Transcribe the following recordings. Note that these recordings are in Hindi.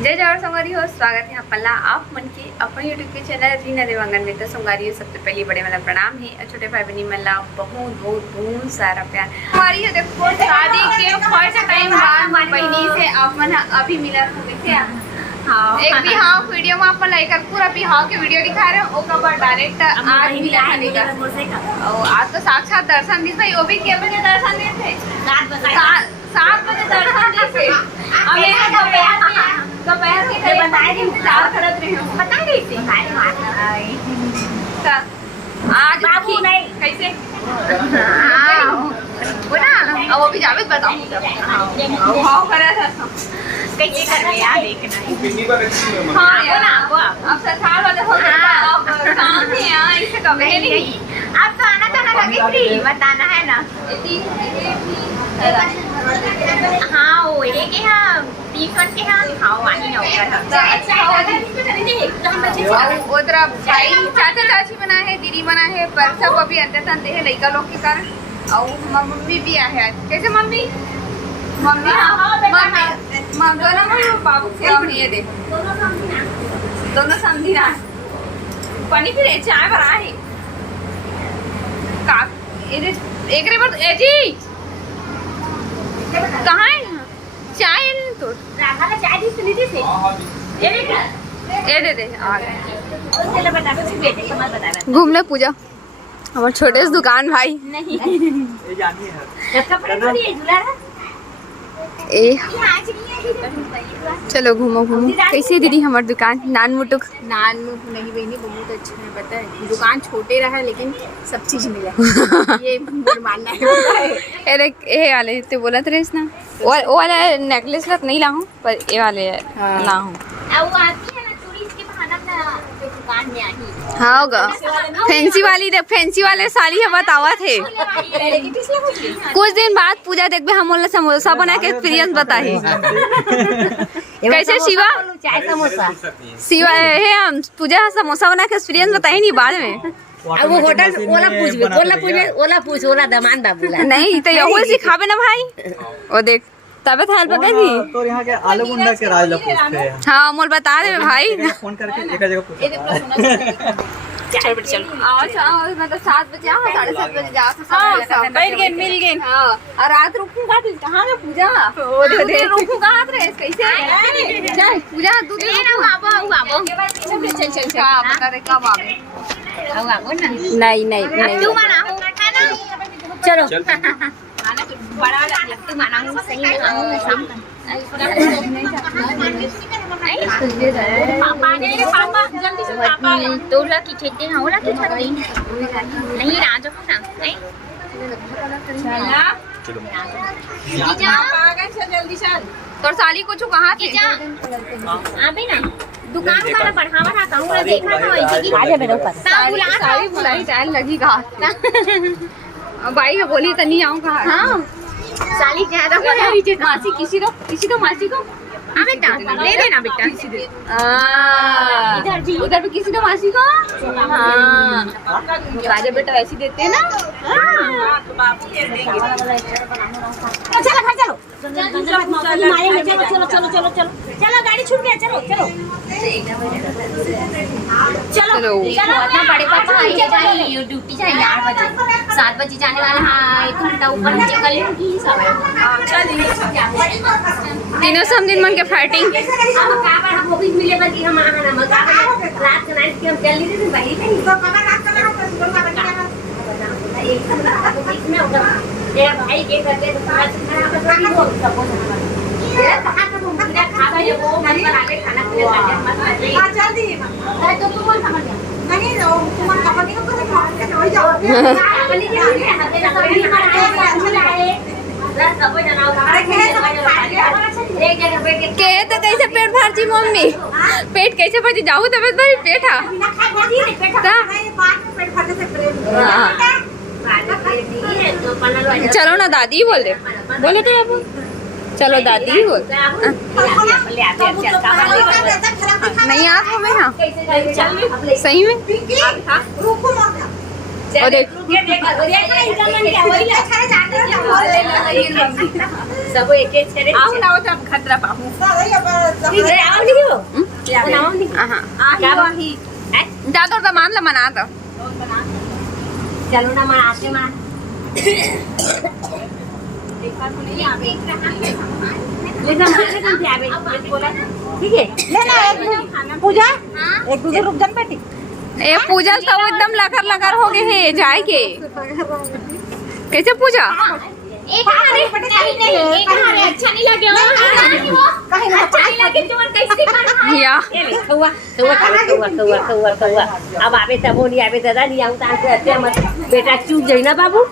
जय जवाहर संगवारी हो, स्वागत है आपला आप मन के अपन यूट्यूब के चैनल रीना देवांगन में। तो संगवारी हो, सबसे पहले बड़े वाला प्रणाम है और छोटे भाई बहनी मला बहुत बहुत बहुत सारा प्यार। संगवारी हो, देखो शादी के फर्स्ट टाइम बाद बहनी से अपन अभी मिला थे। हाँ, एक बिहाव वीडियो में अपन लाइक पूरा बिहाव के वीडियो दिखा रहे हो, ओका डायरेक्ट आज मिला और आज तो साक्षात दर्शन दी भाई। वो भी क्या बजे दर्शन दिए थे? 7 बजे दर्शन दिए थे। दोपहर के करीब बताए थे, इंतजार करत रहे हो, बता रही थी आज बाबू नहीं कैसे। हाँ वो ना, वो भी जावेद बताऊँ भाव करा था कैसे कर रहे यार, देखना। हाँ यार ना, वो अब सरकार वाले हो गए काम है यार, इसे कभी नहीं। अब तो आना तो ना लगे फ्री, बताना है ना। हाँ वो ये के हाँ टीफन के हाँ खाओ आनी ना उधर भाई चाचा चाची बना है, दीदी बना है, पर सब अभी अंदर तंदे है लड़का लोग के कारण। और मम्मी भी आए हैं। कैसे मम्मी? मम्मी हाँ दोनों मम्मी बाबू से अब ये दे दोनों समझी ना पानी फिर चाय बना है का एक रे बार एजी कहाँ है चाय तो राधा ने चाय दी सुनी थी से ये दे आ गए। घूम ले पूजा हमारे छोटे से दुकान भाई नहीं ए चलो घूमो घूमो। कैसे दीदी हमारी दुकान? नान मुटुक नहीं बहनी बहुत अच्छा है, पता है दुकान छोटे रहा लेकिन सब चीज मिला ये मानना है। अरे ये वाले तो बोला था ना, वो वाला नेकलेस लग नहीं लाऊं, पर ये वाले लाऊं। हाँ होगा फैंसी वाली, देख फैंसी वाले साड़ी है बतावा थे। कुछ दिन बाद पूजा देख भी हम समोसा बना के एक्सपीरियंस बताए। कैसे शिवा शिवा है हम पूजा समोसा बना के एक्सपीरियंस बताए नहीं बाद में। अब वो होटल ओला पूछ दमान बाबूला नहीं तो यही सिखावे ना भाई। वो देख तबियत हाल पता थी तो यहाँ के आलू गुंडा के राज पूछते हैं। हाँ मोल बता दे भाई फोन करके एक जगह पूछा। चल मतलब 7 बजे आओ, 7:30 बजे जाओ, बैठ गए मिल गए। हाँ और रात रुकूंगा तो कहाँ है पूजा? रुकूंगा कैसे चल पूजा दूध नहीं नहीं चलो तो साली कुछ कहाँ थे? अभी ना दुकान का बढ़ावा था, कहूँ देखा था वैसे की आज मेरे ऊपर सारी बुलाई टाइम लगी कहा भाई का बोली तो नहीं आऊँ कहा। हाँ साली ज्यादा मासी किसी को मासी को बेटा दे देना बेटा इधर जी उधर भी किसी को मासी को। हाँ राजा बेटा ऐसी देते हैं ना। चलो गाड़ी छूट गया, चलो चलो चलो चलो बड़े पापा आइए ड्यूटी जाएंगे 8 बजे 7 बजे जाने वाला। हाँ 1 घंटा ऊपर नीचे कर लूंगी सब। तीनों सब दिन मन के फाइटिंग वो भी मिले बल्कि हम रात के नाइट की हम चल रही थी वही नहीं मेरा भाई के करते तो खाना तो तुम समझ नहीं के तो कैसे पेट भर जी मम्मी? पेट कैसे भर जाऊ तबियत भाई पेट चलो ना दादी बोल दे बोले थे अब चलो दादी बोल नहीं आप हमें हाँ सही में सब एक एक छरे आओ ना तो खतरा पाहू हाँ क्या जा तो मान ला मना तो चलो ना मनाते मान ठीक है लेना एक पूजा एक दूसरे रुक जान बेटी ये पूजा तो एकदम लकर लकर हो गए है जाए के कैसे पूजा एक हारे नहीं नहीं एक हारे अच्छा नहीं लगे वो अच्छा नहीं लगे तुम कैसे खाना या कौवा अब आवे तब नहीं आवे दादा नहीं आऊ तान से मत बेटा चूक जाई ना बाबू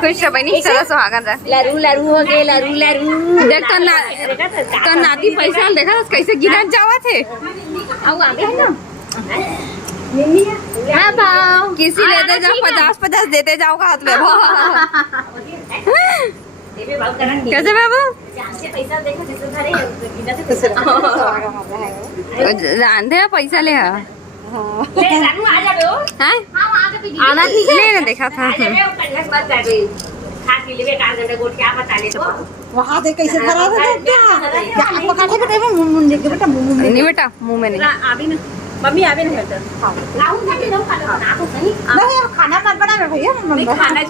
खुश बनी चलो सुहागन रह लरू लरू हो गए लरू लरू देख कर नाती पैसा देखा कैसे गिरा जावा थे आऊ आवे है ना हाँ भाव किसी लेते जाओ 50 देते जाओगा हाथ में कैसे बाबू पैसा देखो जिससे धरे रांधे पैसा ले ले रानू आ जाबे ओ हैं हां आ जाबे आना ले ने देखा था आ जाबे ओ कन्या मत जाबे खा के लेबे का घंटे गोट क्या बता ले तो वहां दे कैसे धरा था क्या पकाठे बेटे मुंह देख बेटा मुंह नहीं बेटा मुंह में नहीं आबी ना मम्मी आबे ना बेटा लाऊं ना के दो खाना बना तो सही नहीं खाना मत बना भैया मन खाना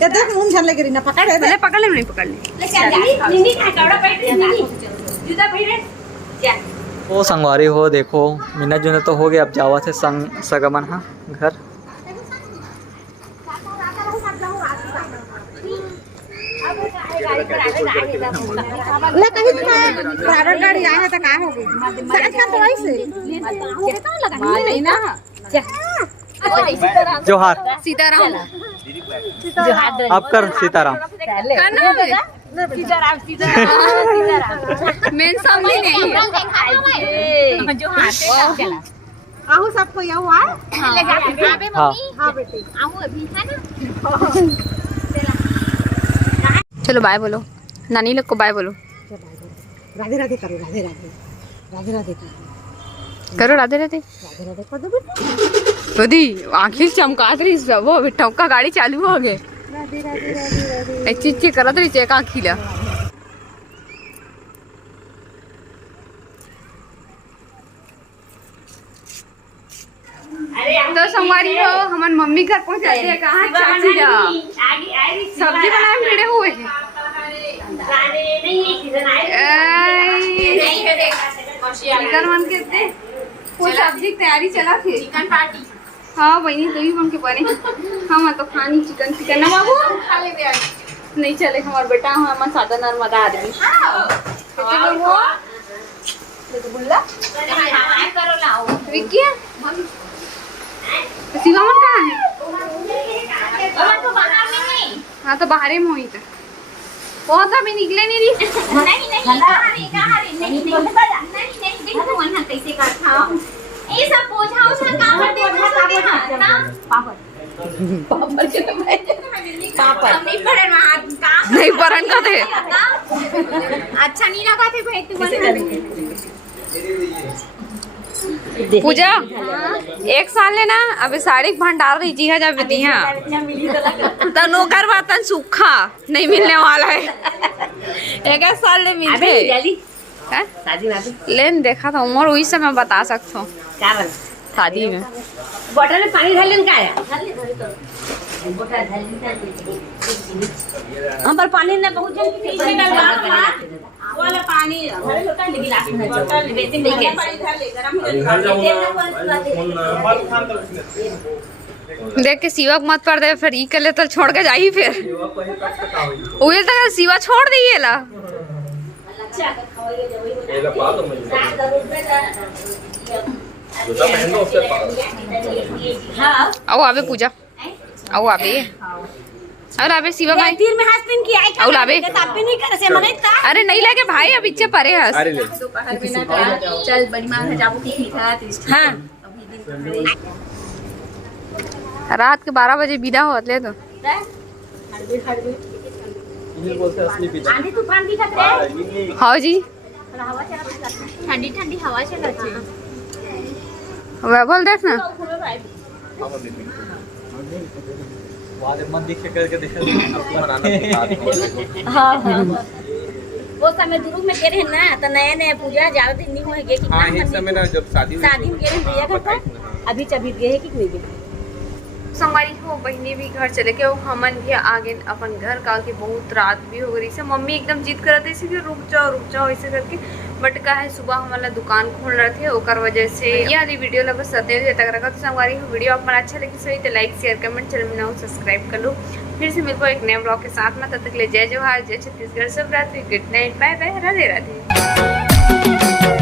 ये देख मुंह झन लग रही ना पकड़ पहले पकड़ ले नहीं पकड़ ले ले चल निंदी का कपड़ा बैठ निंदी जुदा बैठ क्या वो संगवारी हो देखो मिन्नत जुन्नत तो हो गए अब जावा थे सगमन हाँ घर ले कहीं प्राइवेट गाड़ी आए है तो का हो गई आज का तो ऐसे नहीं ना जोहार सीताराम आप कर सीताराम करना है मेन सामने नहीं है जो हाथ चला आहू सबको ये हुआ ले जा आबे हाँ हां बेटी आऊं अभी है ना चलो बाय बोलो नानी लोग को बाय बोलो राधे राधे करो राधे राधे राधे राधे करो राधे राधे राधे राधे कर दो बेटा बदी आंखें चमकात रही वो टोका गाड़ी चालू हो गए राधे राधे राधे राधे चिच्ची करत रही चेक आँखीला तो संगवारी हो हमार मम्मी घर पहुंचाते हैं कहाँ चाची जा सब्जी बनाए भिड़े हुए हैं चिकन बन के दे वो सब्जी तैयारी चला थी चिकन पार्टी हाँ बहनी तो ही बन के बने हम तो खानी चिकन चिकन ना बाबू नहीं चले हमार बेटा हमारा सादा नर्मदा आदमी बुल्ला करो लाओ विक्की शिवामन कहाँ है तो बाहर में नहीं हाँ तो बाहर में हुई था वो तो अभी निकले नहीं रही नहीं नहीं देखो वहां कैसे करता हूं ये सब बोझा उठा काम करते हैं पापड़ नहीं पड़े ना काम नहीं परन का थे अच्छा नहीं लगा थे भाई तू पूजा एक साल ले ना अभी साड़ी भंडार रही जी है जब दिया तो नौकर बातन सूखा नहीं मिलने वाला है एक साल ले मिलते हैं? लेन देखा था उम्र वही से मैं बता सकता हूँ शादी में बोतल में पानी डाल का है हम पर पानी ना बहुत जल्दी पीछे डलवा वाला पानी भरे लोटा ले गिलास में बोतल बेसिन लेके पानी डाल ले गरम देख के सिवा मत पड़ दे फिर ई के ले तो छोड़ के जाई फिर उहे तक सिवा छोड़ दिए ला आओ आवे पूजा आओ आवे और आवे शिवा भाई तीर में हाथ पिन किया है आओ लावे ताप भी नहीं करे से मने ता अरे नहीं लगे भाई अब इच्छे परे हस अरे ले दोपहर में ना चल बड़ी मां है जाबू की खा हाँ रात के 12 बजे विदा होत ले तो आंधी तूफान भी खतरे हाँ जी हवा चला ठंडी ठंडी हवा चला छे वैभव देख ना वाले मन दिखे करके देखा हां हां वो समय दुरुग में गेरे हैं ना तो नया नया पूजा ज्यादा दिन नहीं होएगे कि हाँ एक समय ना जब शादी हुई शादी में गेरे भैया घर पर अभी चबी गए है कि नहीं गए संगवारी हो बहनी भी घर चले गए, हमन भी आगे अपन घर का के बहुत रात भी हो गई से मम्मी एकदम जिद करत थी कि रुक जाओ ऐसे करके, बट का है सुबह हमारा दुकान खोल रहे थे ओकर वजह से ये वाली वीडियो ला बस सत्य तक रखा। तो संगवारी हो वीडियो आप अच्छा लगी सही तो लाइक शेयर कमेंट चैनल में सब्सक्राइब कर लो। फिर से मिलकर एक नए ब्लॉग के साथ में, तब तक ले जय जोहार, जय छत्तीसगढ़, सब रात्रि, good night, bye bye, Radhe Radhe.